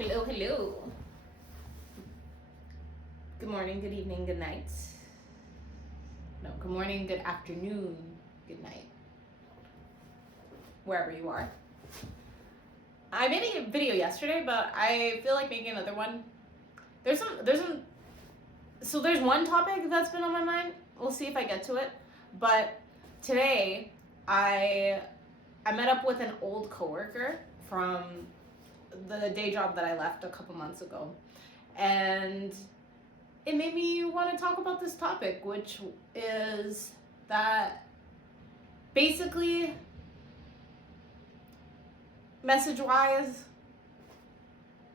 Hello, hello. Good morning, good evening, good night. No, good morning, good afternoon, good night. Wherever you are. I made a video yesterday, but I feel like making another one. There's one topic that's been on my mind. We'll see if I get to it. But today, I met up with an old coworker from the day job that I left a couple months ago. And it made me want to talk about this topic, which is that basically, message wise,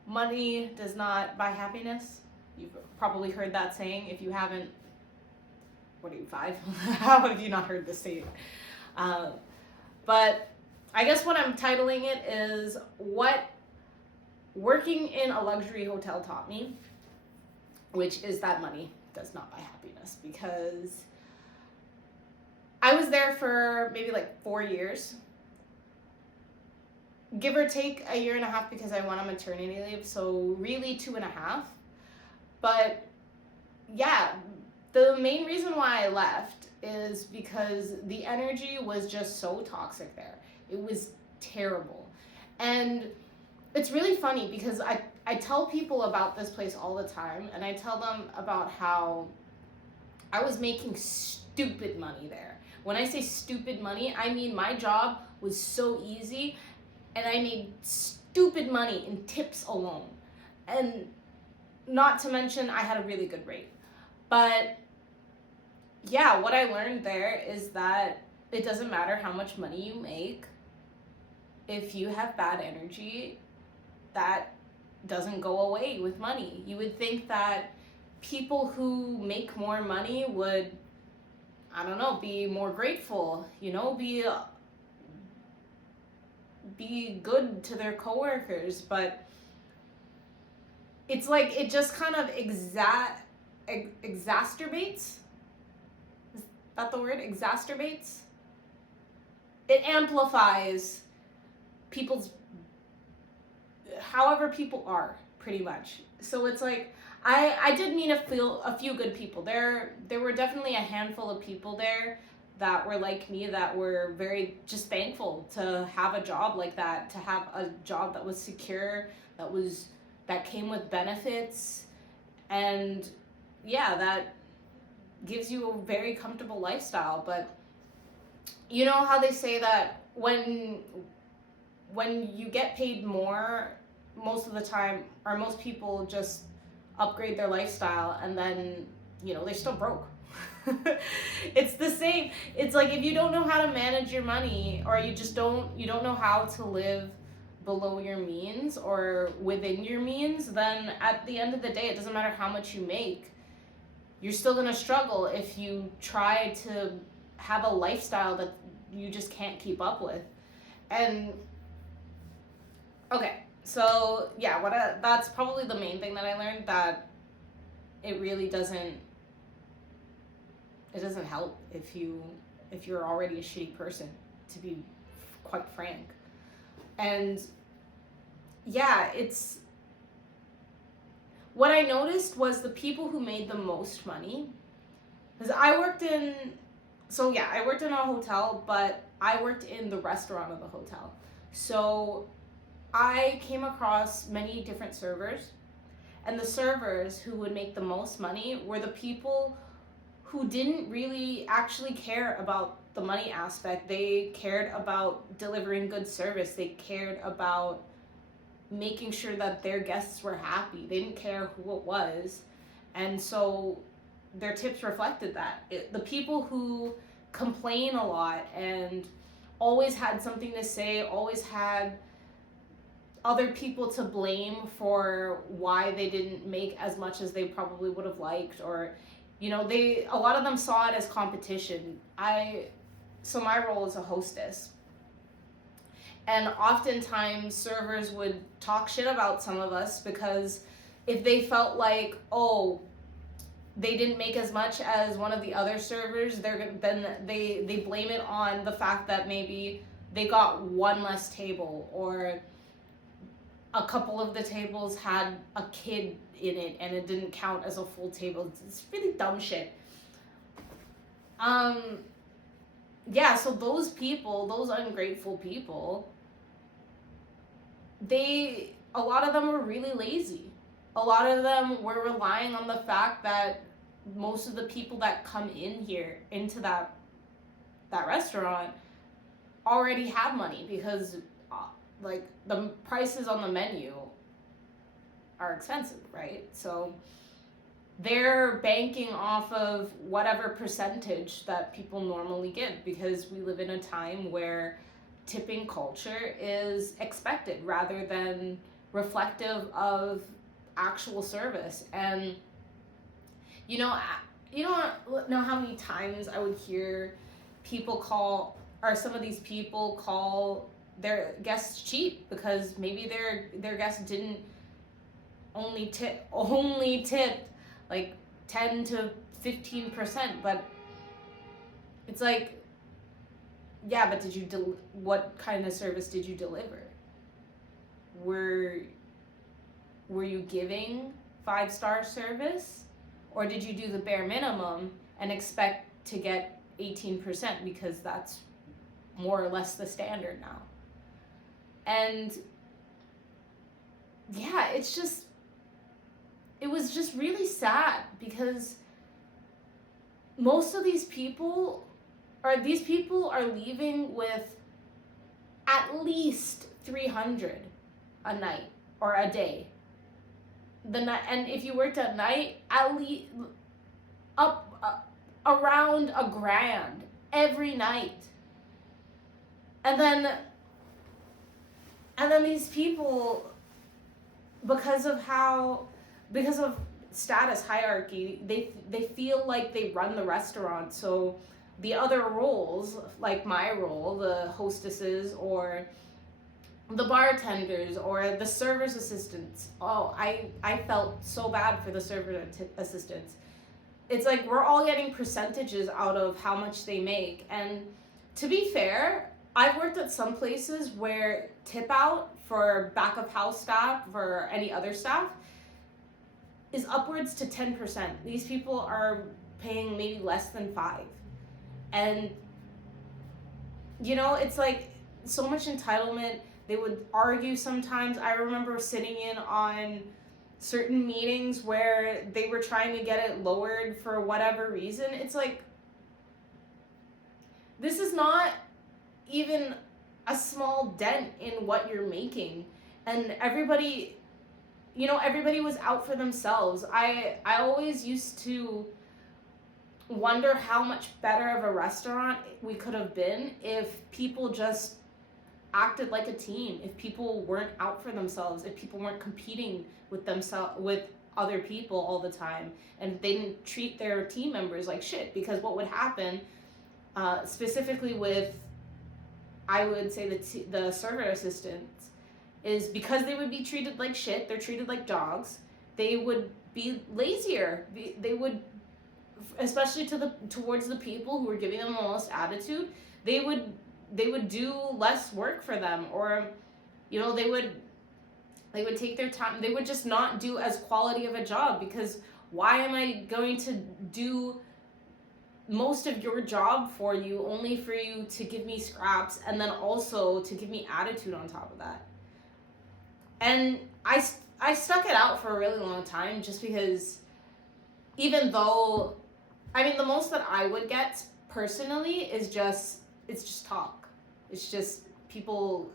money does not buy happiness. You've probably heard that saying. If you haven't, what are you, 5? How have you not heard this saying? But I guess what I'm titling it is what working in a luxury hotel taught me, which is that money does not buy happiness, because I was there for maybe like 4 years, give or take a year and a half because I went on maternity leave, so really 2.5. But yeah, the main reason why I left is because the energy was just so toxic there. It was terrible. And it's really funny because I tell people about this place all the time, and I tell them about how I was making stupid money there. When I say stupid money, I mean my job was so easy and I made stupid money in tips alone. And not to mention I had a really good rate. But yeah, what I learned there is that it doesn't matter how much money you make. If you have bad energy, that doesn't go away with money. You would think that people who make more money would, I don't know, be more grateful, be good to their coworkers, but it's like it just kind of exacerbates. Is that the word? Exacerbates? It amplifies people's, however people are, pretty much. So it's like I did meet a few good people. There were definitely a handful of people there that were like me, that were very just thankful to have a job like that, to have a job that was secure, that came with benefits, and yeah, that gives you a very comfortable lifestyle. But you know how they say that when you get paid more, most of the time, or most people just upgrade their lifestyle and then, they're still broke. It's the same. It's like if you don't know how to manage your money, or you don't know how to live below your means or within your means, then at the end of the day, it doesn't matter how much you make. You're still going to struggle if you try to have a lifestyle that you just can't keep up with. And okay, so yeah, that's probably the main thing that I learned, that it really doesn't help if you're already a shitty person, to be quite frank. And yeah, it's what I noticed was the people who made the most money, because I worked in a hotel, but I worked in the restaurant of the hotel. So I came across many different servers, and the servers who would make the most money were the people who didn't really actually care about the money aspect. They cared about delivering good service. They cared about making sure that their guests were happy. They didn't care who it was. And so their tips reflected that. The people who complain a lot and always had something to say, always had other people to blame for why they didn't make as much as they probably would have liked, or a lot of them saw it as competition. So my role is a hostess, and oftentimes servers would talk shit about some of us because if they felt like, oh, they didn't make as much as one of the other servers, then they blame it on the fact that maybe they got one less table, or a couple of the tables had a kid in it and it didn't count as a full table. It's really dumb shit. Yeah, so those people, those ungrateful people, a lot of them were really lazy. A lot of them were relying on the fact that most of the people that come in here into that restaurant already have money, because like the prices on the menu are expensive, right? So they're banking off of whatever percentage that people normally give, because we live in a time where tipping culture is expected rather than reflective of actual service. And you know how many times I would hear people call, or some of these people call their guests cheap because maybe their guests didn't only tipped like 10 to 15%, but it's like, yeah, but what kind of service did you deliver? Were you giving 5-star service, or did you do the bare minimum and expect to get 18% because that's more or less the standard now? And yeah, it was just really sad, because most of these people are leaving with at least 300 a night or a day. And if you worked at night, at least around $1,000 every night. And then these people, because of status hierarchy, they feel like they run the restaurant. So the other roles, like my role, the hostesses or the bartenders or the server's assistants, I felt so bad for the server assistants. It's like we're all getting percentages out of how much they make. And to be fair, I've worked at some places where tip out for back of house staff or any other staff is upwards to 10%. These people are paying maybe less than 5%. And it's like so much entitlement. They would argue sometimes. I remember sitting in on certain meetings where they were trying to get it lowered for whatever reason. It's like, this is not even a small dent in what you're making. And everybody was out for themselves. I always used to wonder how much better of a restaurant we could have been if people just acted like a team, if people weren't out for themselves, if people weren't competing with other people all the time, and they didn't treat their team members like shit. Because what would happen, specifically with, I would say, the server assistants, is because they would be treated like shit, they're treated like dogs, they would be lazier. They would, especially towards the people who were giving them the most attitude, they would do less work for them, or they would take their time. They would just not do as quality of a job, because why am I going to do most of your job for you only for you to give me scraps and then also to give me attitude on top of that? And I stuck it out for a really long time, just because, even though, the most that I would get personally is just talk. It's just people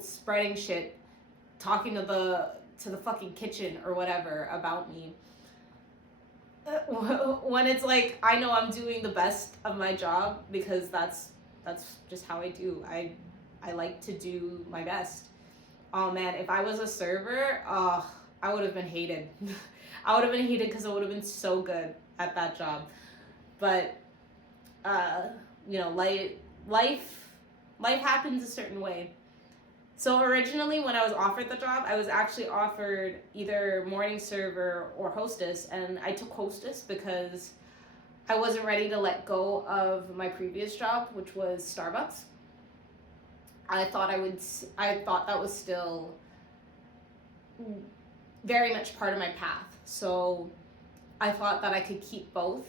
spreading shit, talking to the fucking kitchen or whatever about me. When it's like, I know I'm doing the best of my job, because that's just how I do. I like to do my best. Oh man, if I was a server, I would have been hated. I would have been hated because I would have been so good at that job. But life happens a certain way. So originally, when I was offered the job, I was actually offered either morning server or hostess, and I took hostess because I wasn't ready to let go of my previous job, which was Starbucks. I thought that was still very much part of my path. So I thought that I could keep both.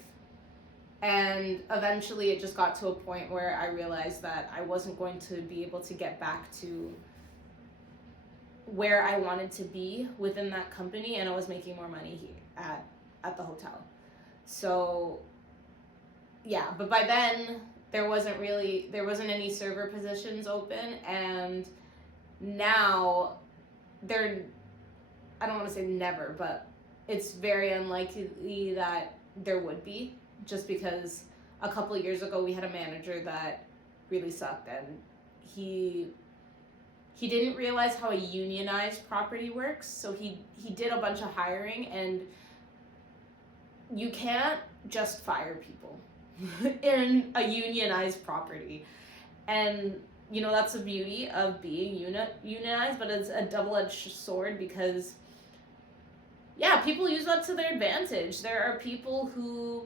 And eventually it just got to a point where I realized that I wasn't going to be able to get back to where I wanted to be within that company, and I was making more money here at the hotel. So yeah, but by then there wasn't any server positions open, and now I don't want to say never, but it's very unlikely that there would be, just because a couple of years ago we had a manager that really sucked, and he didn't realize how a unionized property works. So he did a bunch of hiring, and you can't just fire people in a unionized property. And that's the beauty of being unionized, but it's a double-edged sword, because people use that to their advantage. There are people who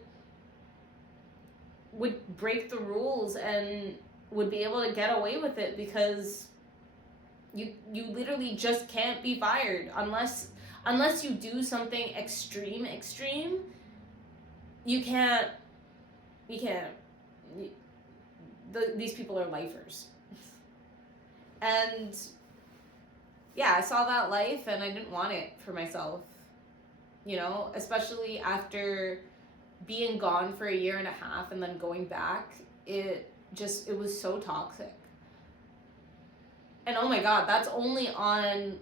would break the rules and would be able to get away with it, because you literally just can't be fired unless you do something extreme. These people are lifers. And I saw that life, and I didn't want it for myself, especially after being gone for 1.5 years and then going back. It was so toxic. And oh my God, that's only on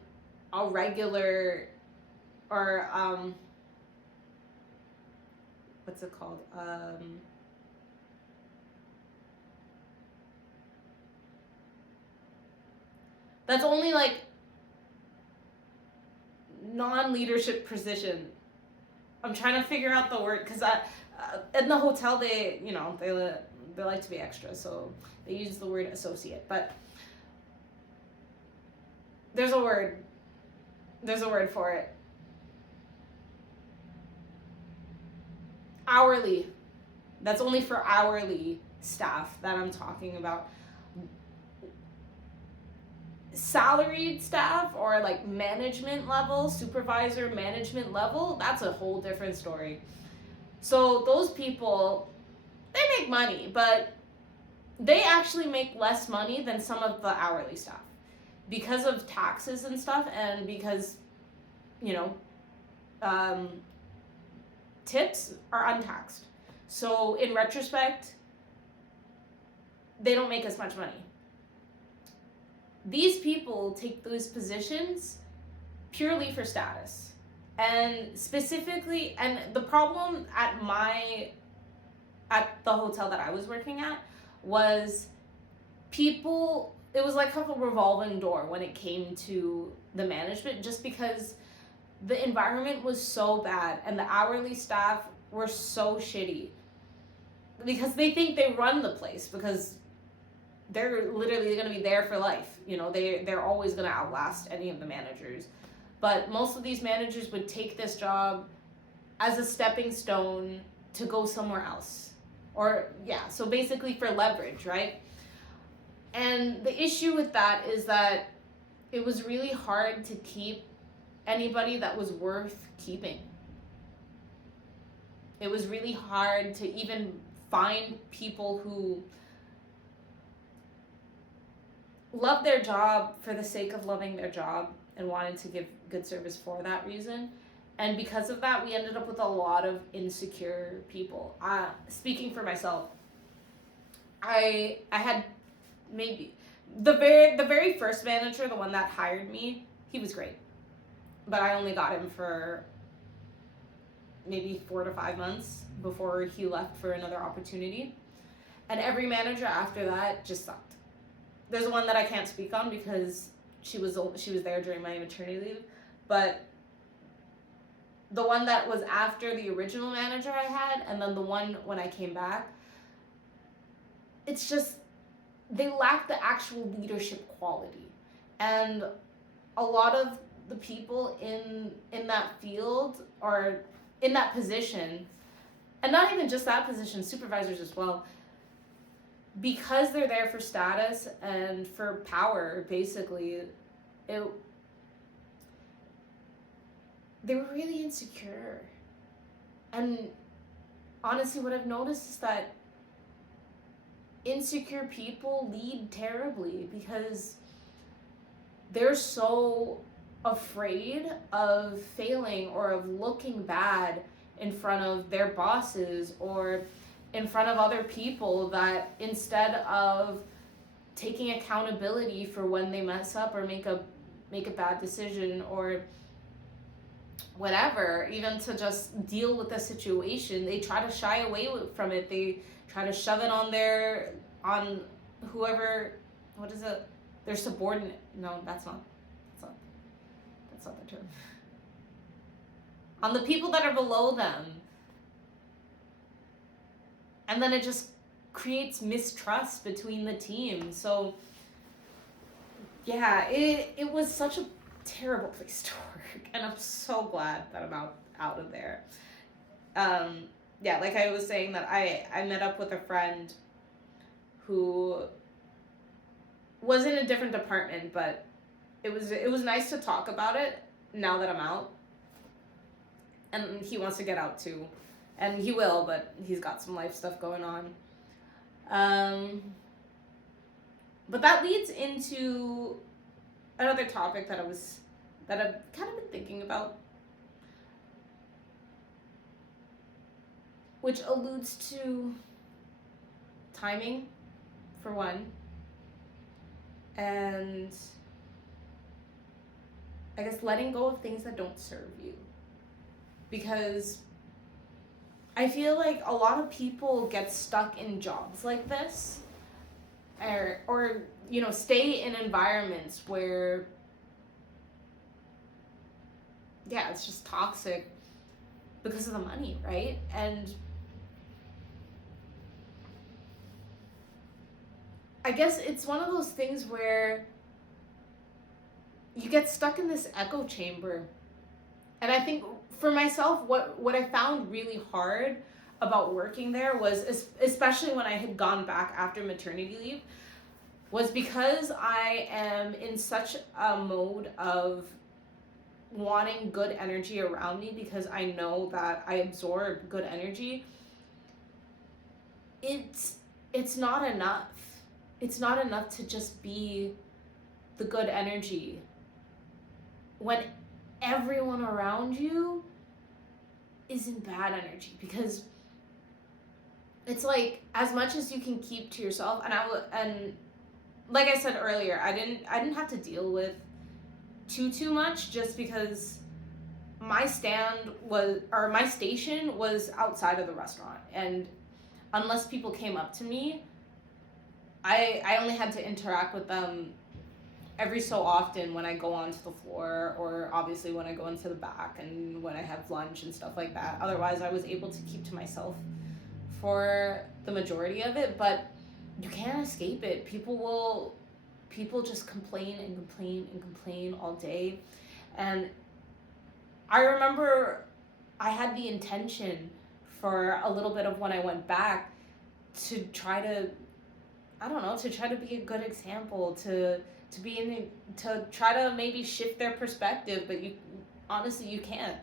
a regular, or what's it called? That's only like non-leadership position. I'm trying to figure out the word, because in the hotel they like to be extra, so they use the word associate. But there's a word for it. Hourly. That's only for hourly staff that I'm talking about. Salaried staff, or like management level, supervisor, management level, that's a whole different story. So those people, they make money, but they actually make less money than some of the hourly staff, because of taxes and stuff, and because tips are untaxed. So in retrospect, they don't make as much money. These people take those positions purely for status. And specifically, and the problem at the hotel that I was working at was people, it was like a revolving door when it came to the management, just because the environment was so bad and the hourly staff were so shitty, because they think they run the place, because they're literally going to be there for life. They're always going to outlast any of the managers. But most of these managers would take this job as a stepping stone to go somewhere else. So basically for leverage, right? And the issue with that is that it was really hard to keep anybody that was worth keeping. It was really hard to even find people who loved their job for the sake of loving their job and wanted to give good service for that reason. And because of that, we ended up with a lot of insecure people. Speaking for myself, I had maybe the very first manager, the one that hired me, he was great, but I only got him for maybe 4 to 5 months before he left for another opportunity. And every manager after that just sucked. There's one that I can't speak on because she was there during my maternity leave, but the one that was after the original manager I had, and then the one when I came back, it's just, they lack the actual leadership quality. And a lot of the people in that field, or in that position, and not even just that position, supervisors as well, because they're there for status and for power, basically, they were really insecure. And honestly, what I've noticed is that insecure people lead terribly because they're so afraid of failing or of looking bad in front of their bosses or in front of other people, that instead of taking accountability for when they mess up or make a bad decision or whatever, even to just deal with the situation, they try to shy away from it. They try to shove it on whoever, what is it, their subordinate. No, that's not the term. On the people that are below them. And then it just creates mistrust between the team. So yeah, it was such a terrible place to work, and I'm so glad that I'm out of there. Yeah, like I was saying, that I met up with a friend who was in a different department, but it was nice to talk about it now that I'm out. And he wants to get out too. And he will, but he's got some life stuff going on. But that leads into another topic that I've kind of been thinking about, which alludes to timing, for one, and I guess letting go of things that don't serve you. Because I feel like a lot of people get stuck in jobs like this, or stay in environments where, yeah, it's just toxic because of the money, right? And I guess it's one of those things where you get stuck in this echo chamber. And I think for myself, what I found really hard about working there was, especially when I had gone back after maternity leave, was because I am in such a mode of wanting good energy around me, because I know that I absorb good energy. It's not enough. It's not enough to just be the good energy when everyone around you is in bad energy. Because it's like, as much as you can keep to yourself, and like I said earlier, I didn't have to deal with too much, just because my station was outside of the restaurant, and unless people came up to me, I only had to interact with them every so often when I go onto the floor, or obviously when I go into the back and when I have lunch and stuff like that. Otherwise, I was able to keep to myself for the majority of it. But you can't escape it. People just complain and complain and complain all day. And I remember I had the intention for a little bit of when I went back to try to, I don't know, to try to be a good example, to try to maybe shift their perspective, but you can't.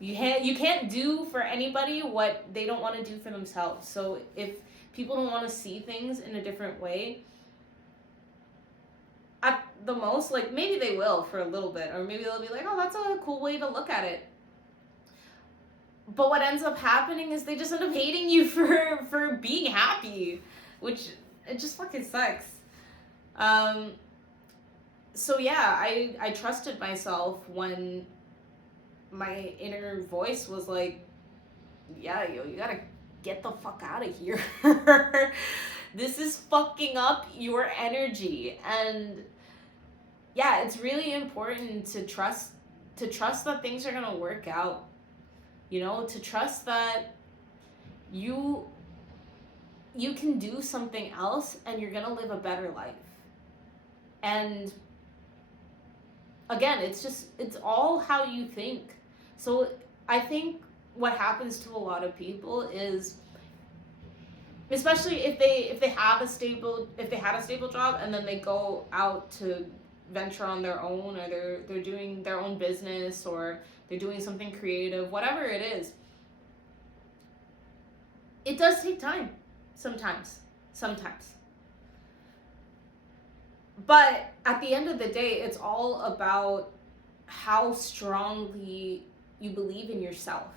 You can't do for anybody what they don't want to do for themselves. So if people don't want to see things in a different way, at the most, like, maybe they will for a little bit, or maybe they'll be like, oh, that's a cool way to look at it. But what ends up happening is they just end up hating you for being happy, which, it just fucking sucks. So yeah, I trusted myself when my inner voice was like, yeah, yo, you gotta get the fuck out of here. This is fucking up your energy. And yeah, it's really important to trust that things are gonna work out. To trust that you can do something else and you're gonna live a better life. And again, it's all how you think. So I think what happens to a lot of people is, especially if they had a stable job and then they go out to venture on their own, or they're doing their own business, or they're doing something creative, whatever it is. It does take time sometimes. But at the end of the day, it's all about how strongly you believe in yourself.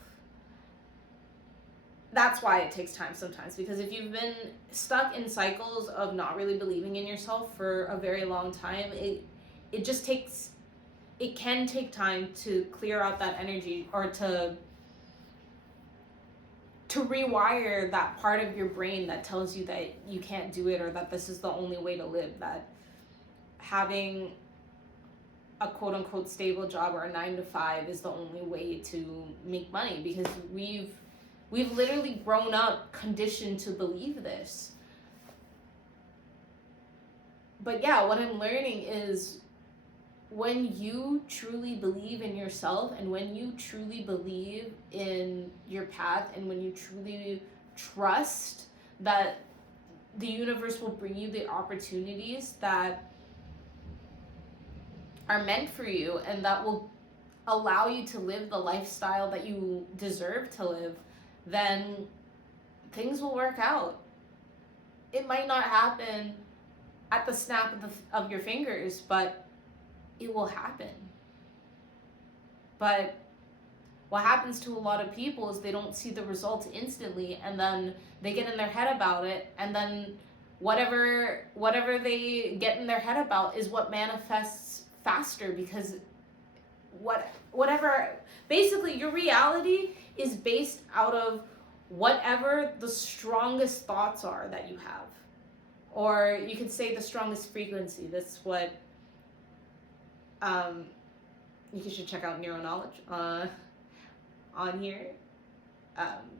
That's why it takes time sometimes, because if you've been stuck in cycles of not really believing in yourself for a very long time, it can take time to clear out that energy, or to rewire that part of your brain that tells you that you can't do it, or that this is the only way to live, that having a quote unquote stable job or a 9 to 5 is the only way to make money, because we've literally grown up conditioned to believe this. But yeah, what I'm learning is, when you truly believe in yourself, and when you truly believe in your path, and when you truly trust that the universe will bring you the opportunities that are meant for you, and that will allow you to live the lifestyle that you deserve to live, then things will work out. It might not happen at the snap of your fingers, but it will happen. But what happens to a lot of people is they don't see the results instantly, and then they get in their head about it, and then whatever they get in their head about is what manifests faster, because basically your reality is based out of whatever the strongest thoughts are that you have, or you could say the strongest frequency. That's what you should check out Neuroknowledge on here,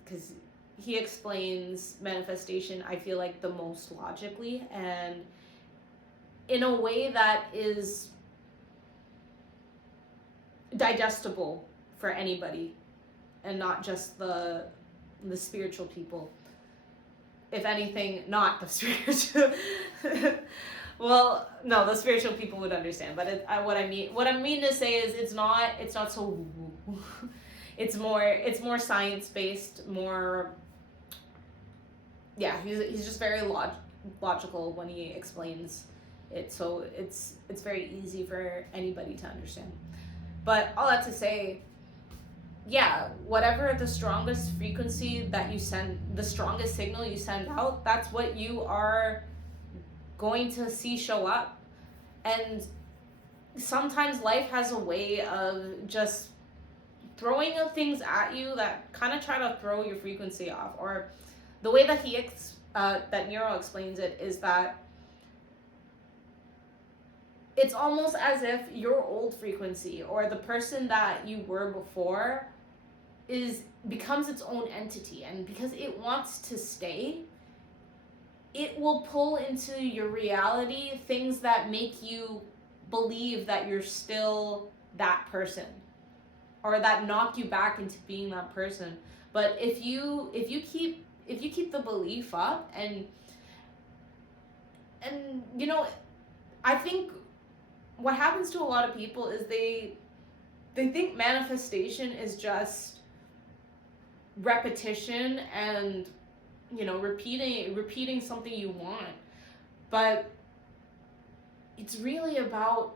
because he explains manifestation, I feel like, the most logically, and in a way that is digestible for anybody, and not just the spiritual people. If anything, not the spiritual. Well, no, the spiritual people would understand. But what I mean to say is, it's not so. It's more science based. More. Yeah, he's just very logical when he explains it. So it's very easy for anybody to understand. But all that to say, yeah, whatever the strongest frequency that you send, the strongest signal you send out, that's what you are going to see show up. And sometimes life has a way of just throwing things at you that kind of try to throw your frequency off. Or the way that that Nero explains it is that it's almost as if your old frequency, or the person that you were before, becomes its own entity, and because it wants to stay, it will pull into your reality things that make you believe that you're still that person, or that knock you back into being that person. But if you keep the belief up, and you know, I think what happens to a lot of people is they think manifestation is just repetition and, you know, repeating something you want. But it's really about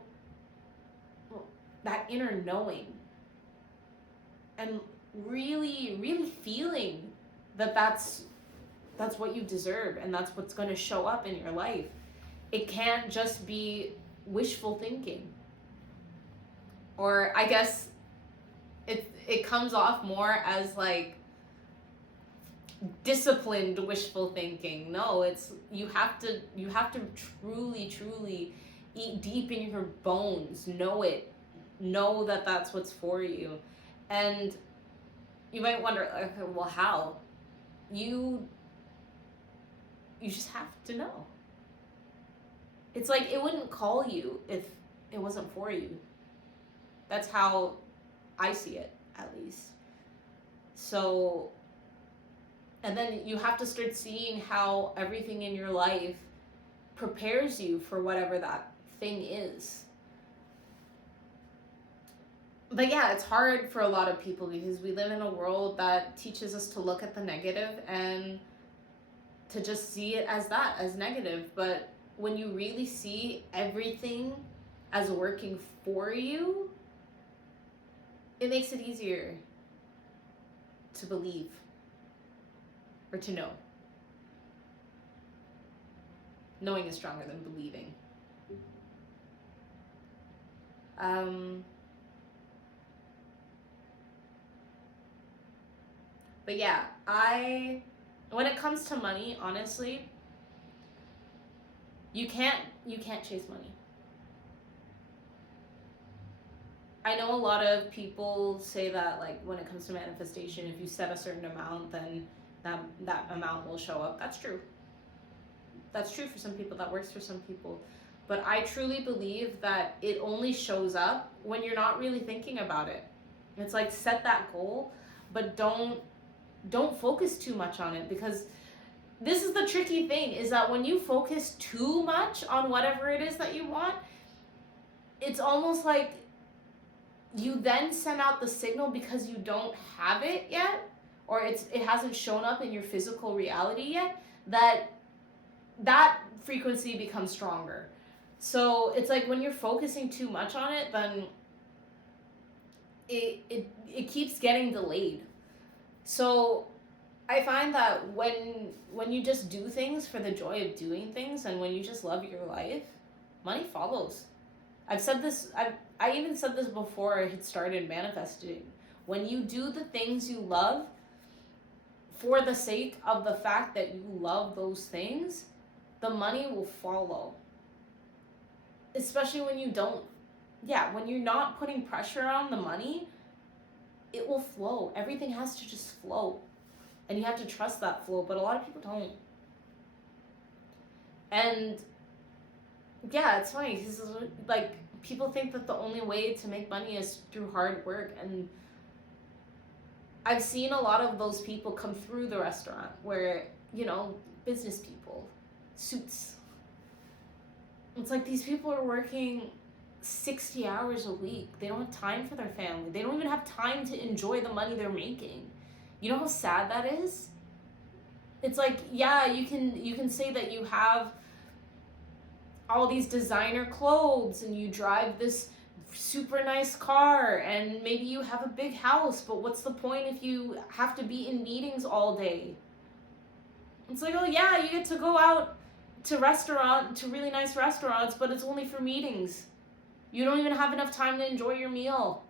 that inner knowing, and really, really feeling that that's what you deserve, and that's what's going to show up in your life. It can't just be wishful thinking. Or I guess it comes off more as like disciplined wishful thinking. No, it's you have to truly eat deep in your bones, know that that's what's for you. And you might wonder, okay, well, how? You just have to know. It's like it wouldn't call you if it wasn't for you. That's how I see it, at least. So, and then you have to start seeing how everything in your life prepares you for whatever that thing is. But yeah, it's hard for a lot of people because we live in a world that teaches us to look at the negative and to just see it as that, as negative. But when you really see everything as working for you, it makes it easier to believe or to know. Knowing is stronger than believing. But yeah, when it comes to money, honestly, you can't chase money. I know a lot of people say that, like, when it comes to manifestation, if you set a certain amount, then that amount will show up. That's true. That's true for some people. That works for some people. But I truly believe that it only shows up when you're not really thinking about it. It's like, set that goal, but don't focus too much on it, because this is the tricky thing, is that when you focus too much on whatever it is that you want, it's almost like you then send out the signal, because you don't have it yet, or it hasn't shown up in your physical reality yet, that frequency becomes stronger. So it's like, when you're focusing too much on it, then it keeps getting delayed. So I find that when you just do things for the joy of doing things, and when you just love your life, money follows. I've said this, I even said this before I had started manifesting. When you do the things you love for the sake of the fact that you love those things, the money will follow. Especially when when you're not putting pressure on the money, it will flow. Everything has to just flow. And you have to trust that flow, but a lot of people don't. And yeah, it's funny, because like, people think that the only way to make money is through hard work, and I've seen a lot of those people come through the restaurant where, business people, suits. It's like, these people are working 60 hours a week. They don't have time for their family. They don't even have time to enjoy the money they're making. You know how sad that is? It's like, yeah, you can say that you have all these designer clothes, and you drive this super nice car, and maybe you have a big house, but what's the point if you have to be in meetings all day? It's like, oh yeah, you get to go out to really nice restaurants, but it's only for meetings. You don't even have enough time to enjoy your meal.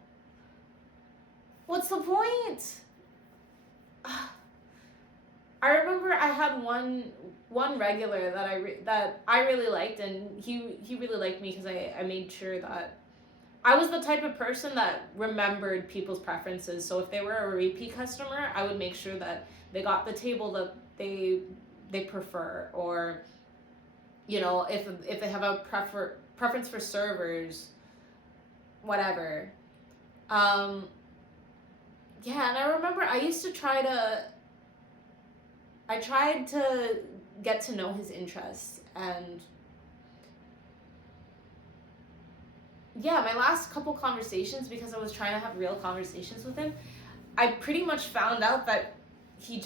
What's the point? I remember I had one regular that I really liked, and he really liked me because I made sure that I was the type of person that remembered people's preferences. So if they were a repeat customer, I would make sure that they got the table that they prefer, or if they have a preference for servers, whatever. Yeah, and I remember I tried to get to know his interests, and yeah, my last couple conversations, because I was trying to have real conversations with him, I pretty much found out that he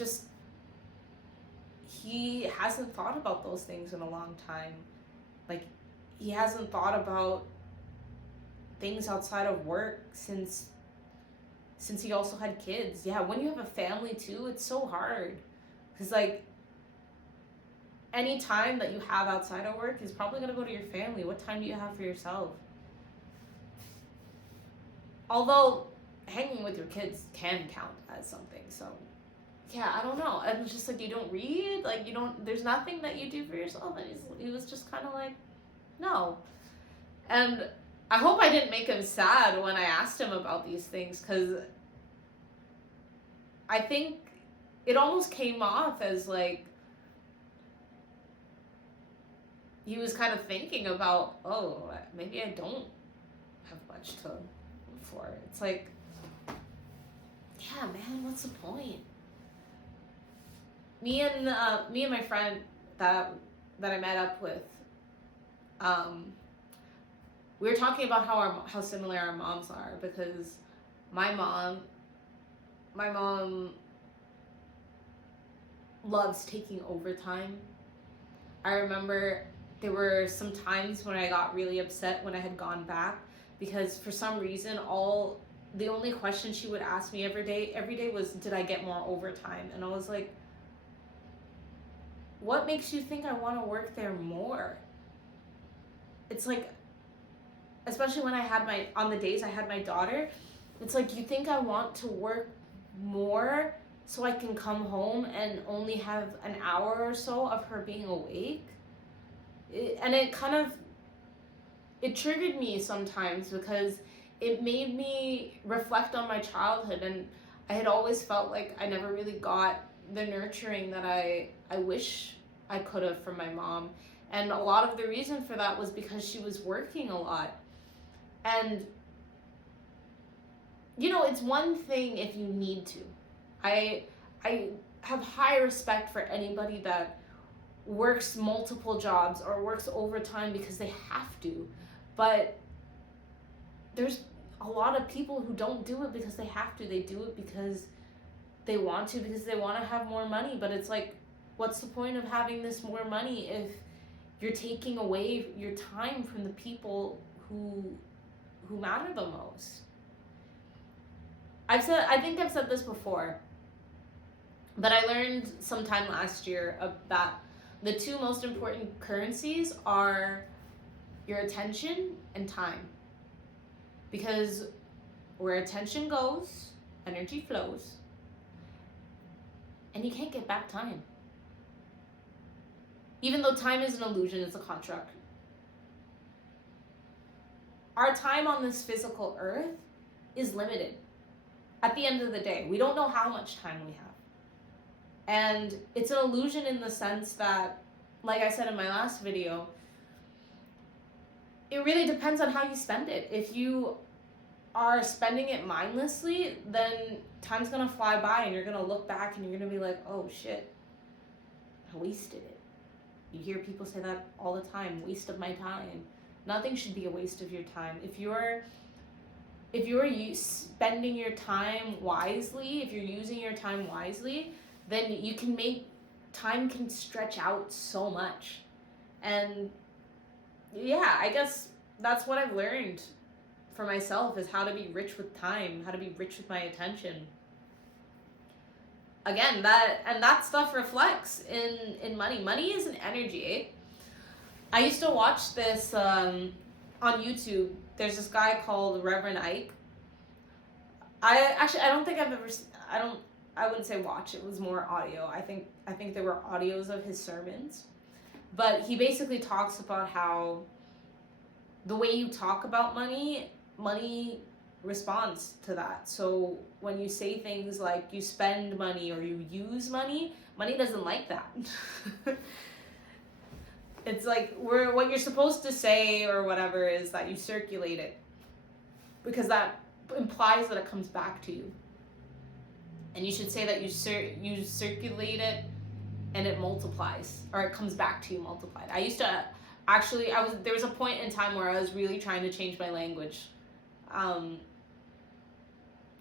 hasn't thought about those things in a long time. Like, he hasn't thought about things outside of work since he also had kids. Yeah, when you have a family too, it's so hard. Because, like, any time that you have outside of work is probably going to go to your family. What time do you have for yourself? Although, hanging with your kids can count as something. So, yeah, I don't know. And it's just like, you don't read? Like, there's nothing that you do for yourself? And he was just kind of like, no. And I hope I didn't make him sad when I asked him about these things, because I think it almost came off as like he was kind of thinking about, oh, maybe I don't have much to look for. It's like, yeah, man, what's the point? Me and my friend that I met up with, we were talking about how similar our moms are, because My mom loves taking overtime. I remember there were some times when I got really upset when I had gone back, because for some reason the only question she would ask me every day was, did I get more overtime? And I was like, what makes you think I want to work there more? It's like, especially when on the days I had my daughter, it's like, you think I want to work more so I can come home and only have an hour or so of her being awake? It triggered me sometimes, because it made me reflect on my childhood, and I had always felt like I never really got the nurturing that I wish I could have from my mom. And a lot of the reason for that was because she was working a lot. And it's one thing if you need to. I have high respect for anybody that works multiple jobs or works overtime because they have to. But there's a lot of people who don't do it because they have to. They do it because they want to, because they want to have more money. But it's like, what's the point of having this more money if you're taking away your time from the people who matter the most? I think I've said this before, but I learned sometime last year that the two most important currencies are your attention and time. Because where attention goes, energy flows, and you can't get back time. Even though time is an illusion, it's a construct. Our time on this physical earth is limited. At the end of the day, we don't know how much time we have. And it's an illusion in the sense that, like I said in my last video, it really depends on how you spend it. If you are spending it mindlessly, then time's gonna fly by and you're gonna look back and you're gonna be like, oh shit, I wasted it. You hear people say that all the time, waste of my time. Nothing should be a waste of your time. If you're spending your time wisely, if you're using your time wisely, then time can stretch out so much. And yeah, I guess that's what I've learned for myself, is how to be rich with time, how to be rich with my attention. Again, that stuff reflects in money. Money is an energy, eh? I used to watch this on YouTube. There's this guy called Reverend Ike. I wouldn't say watch, it was more audio. I think there were audios of his sermons. But he basically talks about how the way you talk about money responds to that. So when you say things like you spend money or you use money doesn't like that. It's like what you're supposed to say or whatever is that you circulate it, because that implies that it comes back to you. And you should say that you circulate it and it multiplies, or it comes back to you multiplied. There was a point in time where I was really trying to change my language.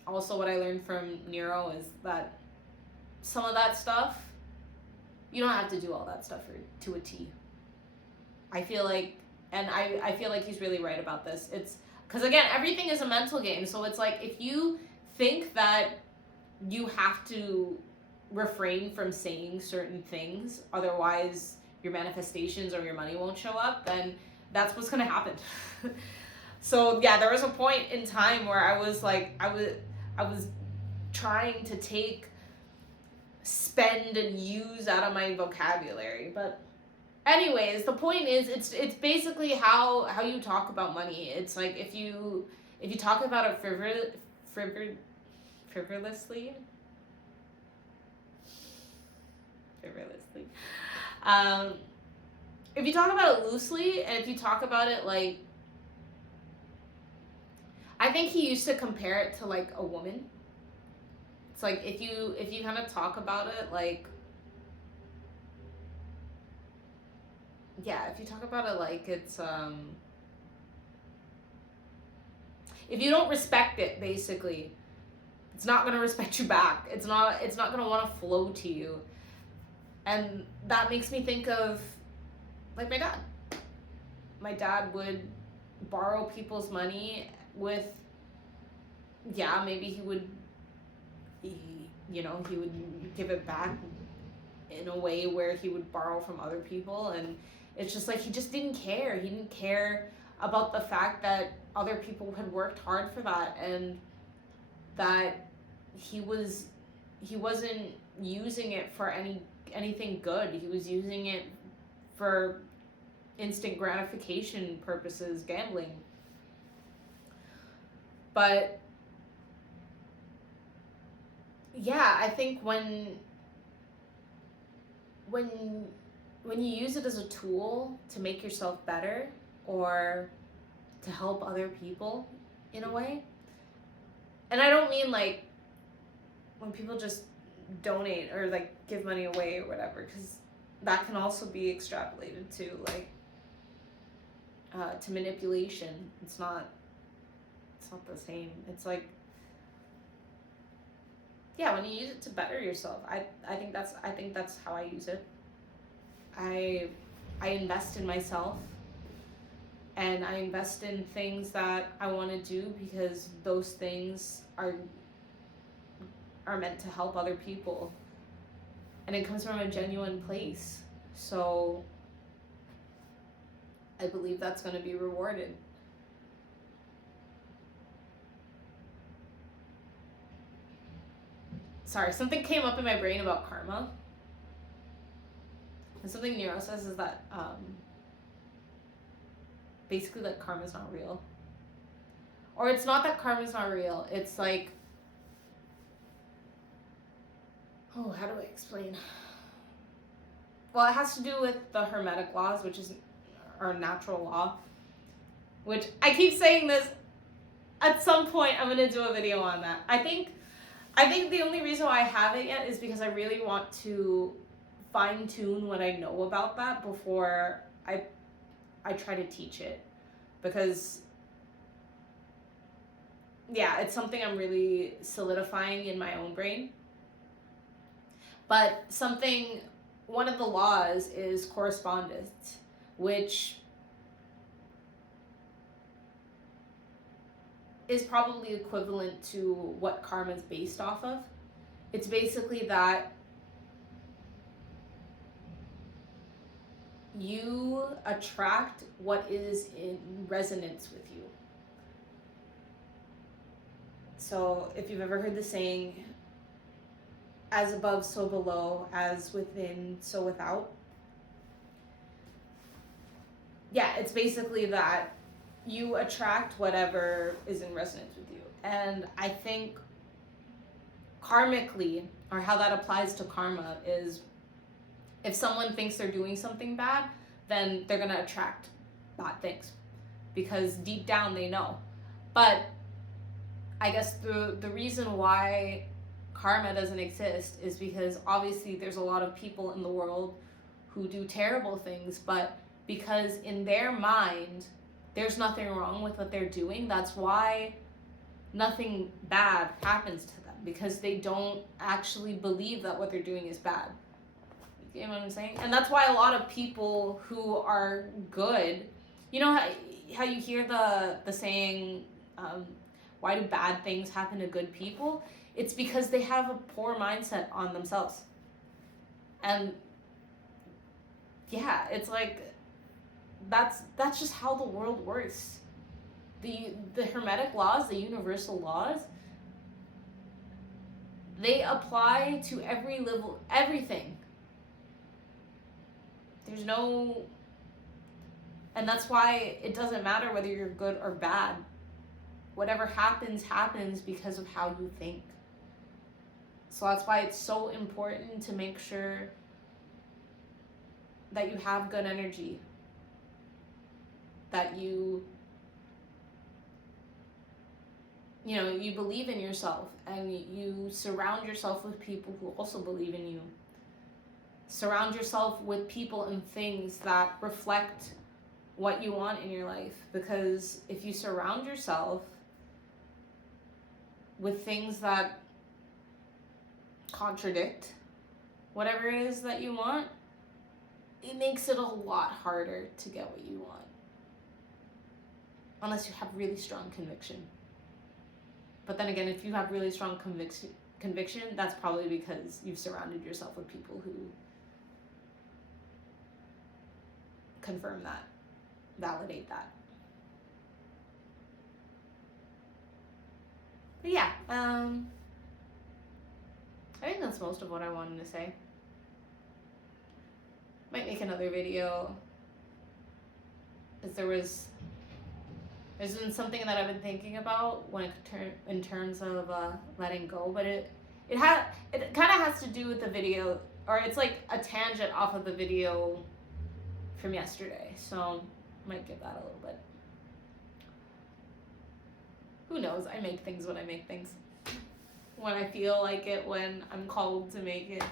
Also, what I learned from Nero is that some of that stuff, you don't have to do all that stuff to a T. I feel like he's really right about this. It's because, again, everything is a mental game. So it's like, if you think that you have to refrain from saying certain things, otherwise your manifestations or your money won't show up, then that's what's gonna happen. So yeah, there was a point in time where I was trying to take spend and use out of my vocabulary. But anyways, the point is, it's basically how you talk about money. It's like, if you talk about it frivolously. If you talk about it loosely, and if you talk about it like, I think he used to compare it to like a woman. It's like, if you kind of talk about it like, yeah, if you talk about it like it's if you don't respect it, basically, it's not going to respect you back. It's not going to want to flow to you. And that makes me think of like my dad. My dad would borrow people's money with, yeah, maybe he would give it back in a way where he would borrow from other people, and it's just like he just didn't care. He didn't care about the fact that other people had worked hard for that, and that he wasn't using it for anything good. He was using it for instant gratification purposes, gambling. But yeah, I think when you use it as a tool to make yourself better or to help other people in a way, and I don't mean like when people just donate or like give money away or whatever, because that can also be extrapolated to like to manipulation. It's not the same. It's like, yeah, when you use it to better yourself, I think that's how I use it. I invest in myself, and I invest in things that I want to do because those things are meant to help other people, and it comes from a genuine place. So I believe that's going to be rewarded. Sorry, something came up in my brain about karma. And something Nero says is that basically that karma's not real. Or it's not that karma's not real. It's like, oh, how do I explain? Well, it has to do with the Hermetic laws, which is our natural law. Which I keep saying this. At some point, I'm gonna do a video on that. I think the only reason why I haven't yet is because I really want to fine-tune what I know about that before I try to teach it. Because, yeah, it's something I'm really solidifying in my own brain. But one of the laws is correspondence, which is probably equivalent to what karma is based off of. It's basically that you attract what is in resonance with you. So if you've ever heard the saying, as above, so below, as within, so without. Yeah, it's basically that you attract whatever is in resonance with you. And I think karmically, or how that applies to karma, is if someone thinks they're doing something bad, then they're going to attract bad things. Because deep down they know. But I guess the reason why karma doesn't exist is because obviously there's a lot of people in the world who do terrible things, but because in their mind there's nothing wrong with what they're doing, that's why nothing bad happens to them, because they don't actually believe that what they're doing is bad. You know what I'm saying? And that's why a lot of people who are good, you know how you hear the saying, why do bad things happen to good people? It's because they have a poor mindset on themselves. And yeah, it's like that's just how the world works. The Hermetic laws, the universal laws, they apply to every level, everything. There's no, and that's why it doesn't matter whether you're good or bad. Whatever happens because of how you think. So that's why it's so important to make sure that you have good energy, that you believe in yourself, and you surround yourself with people who also believe in you. Surround yourself with people and things that reflect what you want in your life, because if you surround yourself with things that contradict whatever it is that you want, it makes it a lot harder to get what you want. Unless you have really strong conviction. But then again, if you have really strong conviction, that's probably because you've surrounded yourself with people who confirm that, validate that. But yeah, I think that's most of what I wanted to say. Might make another video. If there's been something that I've been thinking about when in terms of letting go, but it kind of has to do with the video, or it's like a tangent off of the video from yesterday. So I might give that a little bit. Who knows? I make things when I make things. When I feel like it, when I'm called to make it.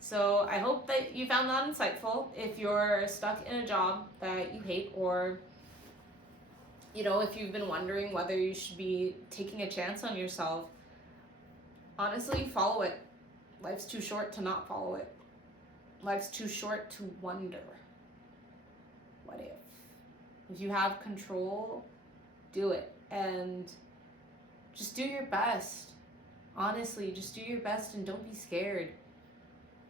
So I hope that you found that insightful. If you're stuck in a job that you hate, or if you've been wondering whether you should be taking a chance on yourself, honestly, follow it. Life's too short to not follow it. Life's too short to wonder. What if? If you have control, do it. And just do your best. Honestly, just do your best and don't be scared.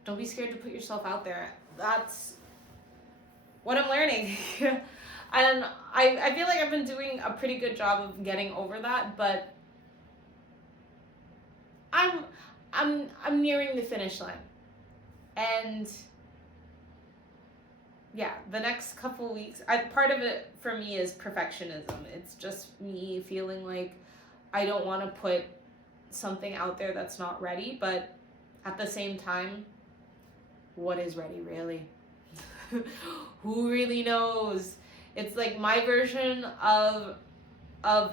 Don't be scared to put yourself out there. That's what I'm learning. And I feel like I've been doing a pretty good job of getting over that, but I'm nearing the finish line. And yeah, the next couple weeks, part of it for me is perfectionism. It's just me feeling like I don't want to put something out there that's not ready, but at the same time, what is ready really? Who really knows? It's like my version of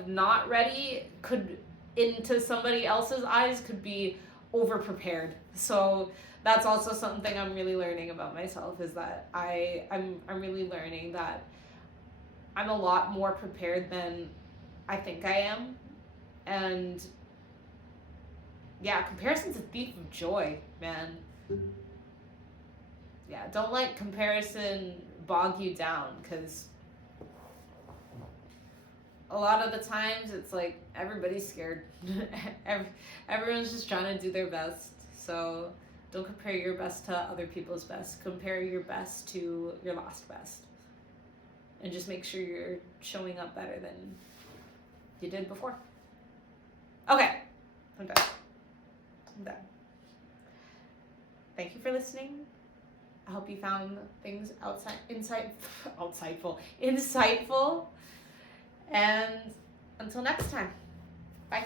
not ready could, into somebody else's eyes, could be over prepared. So that's also something I'm really learning about myself, is that I'm really learning that I'm a lot more prepared than I think I am. And yeah, comparison's a thief of joy, man. Yeah, don't let comparison bog you down, because a lot of the times it's like everybody's scared. Everyone's just trying to do their best. So don't compare your best to other people's best. Compare your best to your last best. And just make sure you're showing up better than you did before. Okay, I'm done. Thank you for listening. I hope you found things insightful. And until next time, bye.